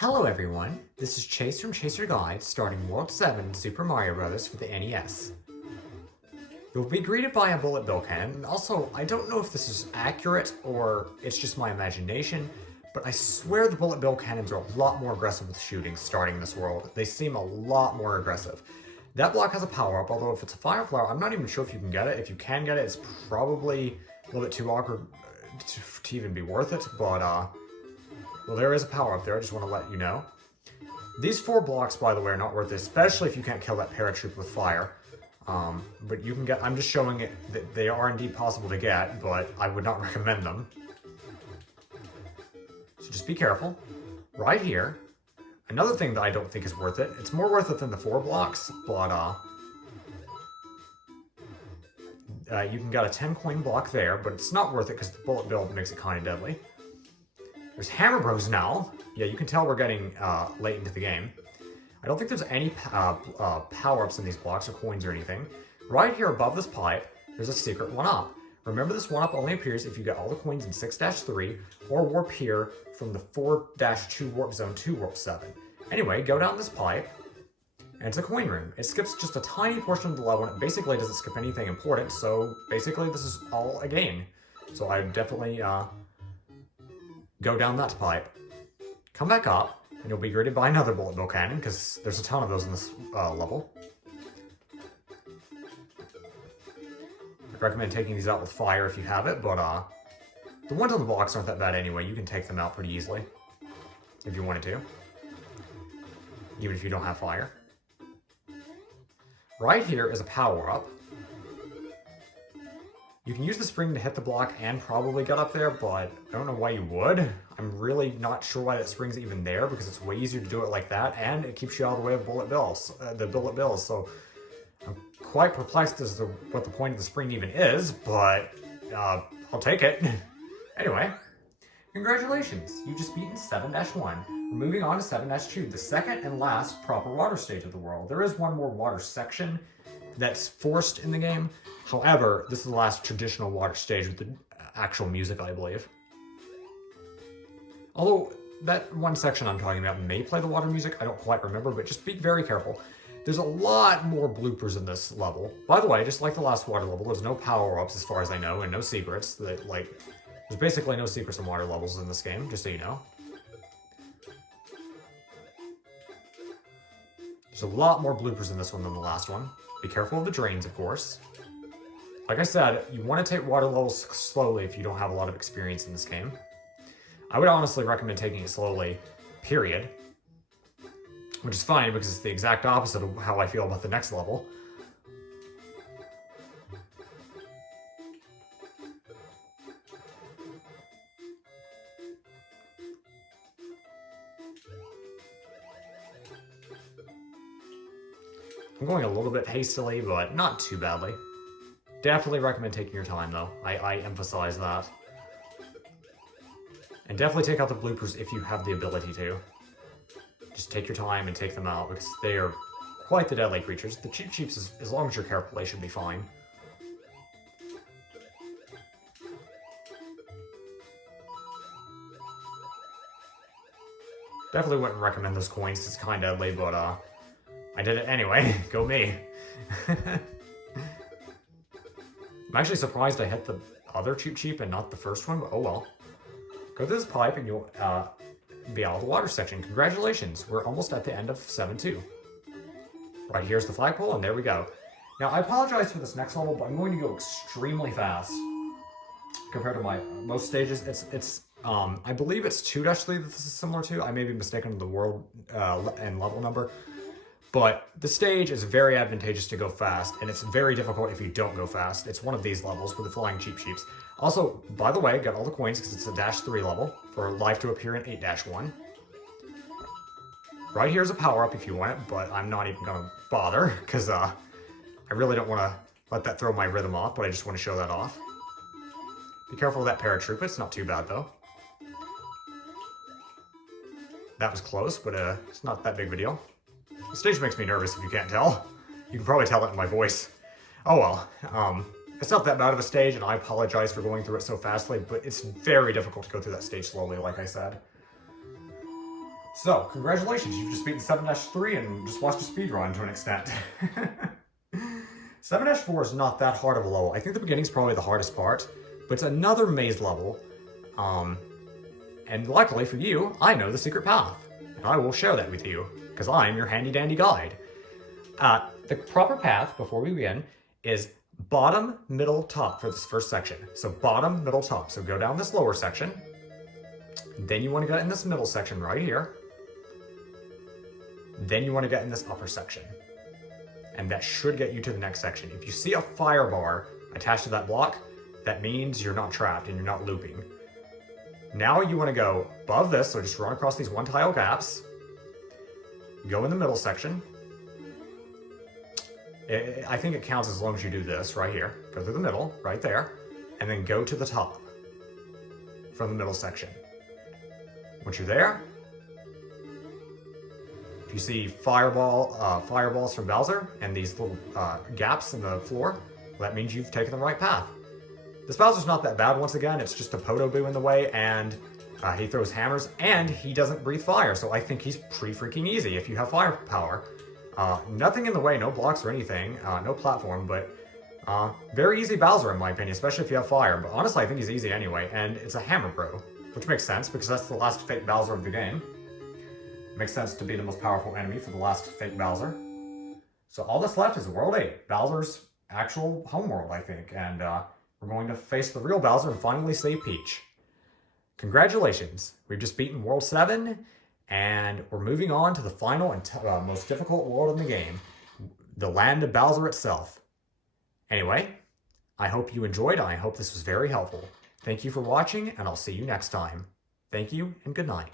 Hello everyone, this is Chase from Chaser Guide, starting World 7 Super Mario Bros. For the NES. You'll be greeted by a bullet bill cannon, and also, I don't know if this is accurate or it's just my imagination, but I swear the bullet bill cannons are a lot more aggressive with shooting starting this world. They seem a lot more aggressive. That block has a power-up, although if it's a fire flower, I'm not even sure if you can get it. If you can get it, it's probably a little bit too awkward to even be worth it, but well, there is a power-up there, I just want to let you know. These 4 blocks, by the way, are not worth it, especially if you can't kill that paratroop with fire. But you can get, I'm just showing it that they are indeed possible to get, but I would not recommend them. So just be careful. Right here, another thing that I don't think is worth it, it's more worth it than the 4 blocks, but you can get a 10 coin block there, but it's not worth it because the bullet bill makes it kind of deadly. There's Hammer Bros now. Yeah, you can tell we're getting late into the game. I don't think there's any power-ups in these blocks or coins or anything. Right here above this pipe, there's a secret 1-up. Remember, this 1-up only appears if you get all the coins in 6-3 or warp here from the 4-2 warp zone to warp 7. Anyway, go down this pipe, and it's a coin room. It skips just a tiny portion of the level, and it basically doesn't skip anything important, so basically this is all a gain. So I would definitely go down that pipe, come back up, and you'll be greeted by another bullet bill cannon, because there's a ton of those in this level. I'd recommend taking these out with fire if you have it, but the ones on the blocks aren't that bad anyway. You can take them out pretty easily, if you wanted to, even if you don't have fire. Right here is a power-up. You can use the spring to hit the block and probably get up there, but I don't know why you would. I'm really not sure why that spring's even there, because it's way easier to do it like that, and it keeps you out of the way of bullet bills, so I'm quite perplexed as to what the point of the spring even is, but I'll take it. Anyway, congratulations, you've just beaten 7-1. We're moving on to 7-2, the second and last proper water stage of the world. There is one more water section that's forced in the game. However, this is the last traditional water stage with the actual music, I believe. Although, that one section I'm talking about may play the water music, I don't quite remember, but just be very careful. There's a lot more bloopers in this level. By the way, just like the last water level, there's no power-ups as far as I know, and no secrets. There's basically no secrets in water levels in this game, just so you know. There's a lot more bloopers in this one than the last one. Be careful of the drains, of course. Like I said, you want to take water levels slowly if you don't have a lot of experience in this game. I would honestly recommend taking it slowly, period. Which is fine, because it's the exact opposite of how I feel about the next level. I'm going a little bit hastily, but not too badly. Definitely recommend taking your time, though. I emphasize that. And definitely take out the bloopers if you have the ability to. Just take your time and take them out, because they are quite the deadly creatures. The Cheep Cheeps, as long as you're careful, they should be fine. Definitely wouldn't recommend those coins, it's kind of deadly, but I did it anyway. Go me. I'm actually surprised I hit the other Cheep Cheep and not the first one, but oh well. Go through this pipe and you'll be out of the water section. Congratulations, we're almost at the end of 7-2. Right here's the flagpole, and there we go. Now, I apologize for this next level, but I'm going to go extremely fast compared to my most stages. I believe it's 2-3 that this is similar to. I may be mistaken with the world and level number. But the stage is very advantageous to go fast, and it's very difficult if you don't go fast. It's one of these levels with the flying Cheep Cheeps. Also, by the way, got all the coins because it's a -3 level for life to appear in 8-1. Right here's a power-up if you want it, but I'm not even going to bother because I really don't want to let that throw my rhythm off, but I just want to show that off. Be careful with that paratroop. It's not too bad, though. That was close, but it's not that big of a deal. The stage makes me nervous if you can't tell. You can probably tell it in my voice. Oh well. It's not that bad of a stage, and I apologize for going through it so fastly, but it's very difficult to go through that stage slowly, like I said. So, congratulations, you've just beaten 7-3 and just watched a speedrun to an extent. 7-4 is not that hard of a level. I think the beginning's probably the hardest part, but it's another maze level. And luckily for you, I know the secret path. And I will share that with you, because I'm your handy-dandy guide. The proper path, before we begin, is bottom, middle, top for this first section. So bottom, middle, top. So go down this lower section. Then you want to get in this middle section right here. Then you want to get in this upper section. And that should get you to the next section. If you see a fire bar attached to that block, that means you're not trapped and you're not looping. Now you want to go above this, so just run across these one tile gaps. Go in the middle section. I think it counts as long as you do this right here. Go through the middle, right there, and then go to the top from the middle section. Once you're there, if you see fireballs from Bowser and these little gaps in the floor, well, that means you've taken the right path. This Bowser's not that bad once again, it's just a Podoboo in the way, and he throws hammers, and he doesn't breathe fire, so I think he's pretty freaking easy if you have firepower. Nothing in the way, no blocks or anything, no platform, but very easy Bowser in my opinion, especially if you have fire. But honestly, I think he's easy anyway, and it's a Hammer Bro, which makes sense because that's the last fake Bowser of the game. Makes sense to be the most powerful enemy for the last fake Bowser. So all that's left is World 8, Bowser's actual homeworld, I think, and we're going to face the real Bowser and finally save Peach. Congratulations, we've just beaten World 7, and we're moving on to the final and most difficult world in the game, the land of Bowser itself. Anyway, I hope you enjoyed, and I hope this was very helpful. Thank you for watching, and I'll see you next time. Thank you, and good night.